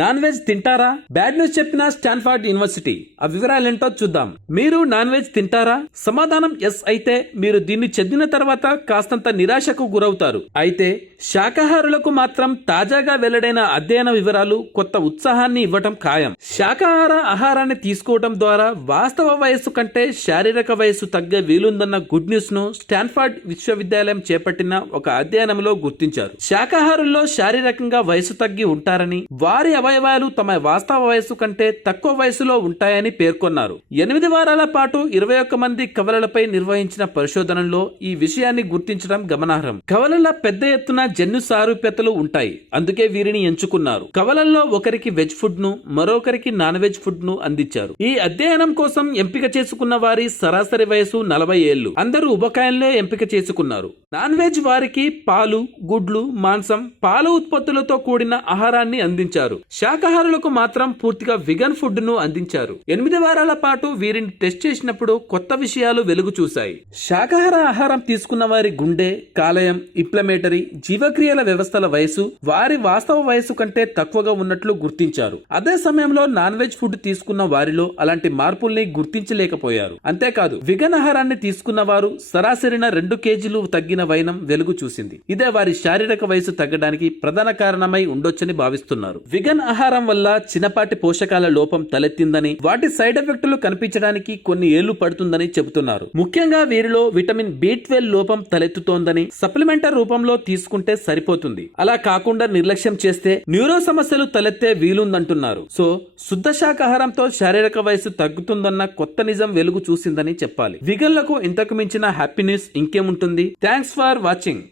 Non veg తింటారా? Bad news చెప్పిన Stanford university. ఆ వివరాలేంటో చూద్దాం. మీరు నాన్ వెజ్ తింటారా? సమాధానం ఎస్ అయితే మీరు దీన్ని చదివిన తర్వాత కాస్తంత నిరాశకు గురవుతారు. అయితే శాకాహారులకు మాత్రం తాజాగా వెల్లడైన అధ్యయన వివరాలు కొత్త ఉత్సాహాన్ని ఇవ్వటం ఖాయం. శాకాహార ఆహారాన్ని తీసుకోవడం ద్వారా వాస్తవ వయస్సు కంటే శారీరక వయస్సు తగ్గే వీలుందన్న గుడ్ న్యూస్ ను స్టాన్ఫర్డ్ విశ్వవిద్యాలయం చేపట్టిన ఒక అధ్యయనంలో గుర్తించారు. శాకాహారుల్లో శారీరకంగా వయసు తగ్గి ఉంటారని, వారి అవయవాలు తమ వాస్తవ వయస్సు కంటే తక్కువ వయసులో ఉంటాయని పేర్కొన్నారు. 8 వారాల పాటు 21 మంది కవలలపై నిర్వహించిన పరిశోధనలో ఈ విషయాన్ని గుర్తించడం గమనార్హం. కవలల పెద్ద ఎత్తున జన్యు సారూప్యతలు ఉంటాయి, అందుకే వీరిని ఎంచుకున్నారు. కవలల్లో ఒకరికి వెజ్ ఫుడ్ ను, మరొకరికి నాన్ వెజ్ ఫుడ్ ను అందించారు. ఈ అధ్యయనం కోసం ఎంపిక చేసుకున్న వారి సరాసరి వయసు 40 ఏళ్లు. అందరూ ఉబకాయంలో ఎంపిక చేసుకున్నారు. నాన్ వెజ్ వారికి పాలు, గుడ్లు, మాంసం, పాల ఉత్పత్తులతో కూడిన ఆహారాన్ని అందించారు. శాకాహారులకు మాత్రం పూర్తిగా విగన్ ఫుడ్ ను అందించారు. 8 వారాల పాటు వీరిని టెస్ట్ చేసినప్పుడు కొత్త విషయాలు వెలుగు చూశాయి. శాకాహార ఆహారం తీసుకున్న వారి గుండె, కాలేయం, ఇంప్లమేటరీ, జీవక్రియల వ్యవస్థల వయసు వారి వాస్తవ వయసు కంటే తక్కువగా ఉన్నట్లు గుర్తించారు. అదే సమయంలో నాన్ వెజ్ ఫుడ్ తీసుకున్న వారిలో అలాంటి మార్పుల్ని గుర్తించలేకపోయారు. అంతేకాదు విగన్ ఆహారాన్ని తీసుకున్న వారు సరాసరిన 2 కేజీలు తగ్గిన వైనం వెలుగు చూసింది. ఇదే వారి శారీరక వయసు తగ్గడానికి ప్రధాన కారణమై ఉండొచ్చని భావిస్తున్నారు. విగన్ ఆహారం వల్ల చిన్నపాటి పోషకాల లోపం తలెత్తిందని, వాటి సైడ్ ఎఫెక్టులు కనిపించడానికి కొన్ని ఏళ్లు పడుతుందని చెబుతున్నారు. ముఖ్యంగా వీరిలో విటమిన్ B12 లోపం తలెత్తుతోందని సప్లిమెంటరీ రూపంలో తీసుకుంటే సరిపోతుంది. అలా కాకుండా నిర్లక్ష్యం చేస్తే న్యూరో సమస్యలు తలెత్తే వీలుందంటున్నారు. సో శుద్ధ శాకాహారంతో శారీరక వయసు తగ్గుతుందన్న కొత్త నిజం వెలుగు చూసిందని చెప్పాలి. విగన్లకు ఇంతకు మించిన హ్యాపీ న్యూస్ ఇంకేముంటుంది. Thanks for watching.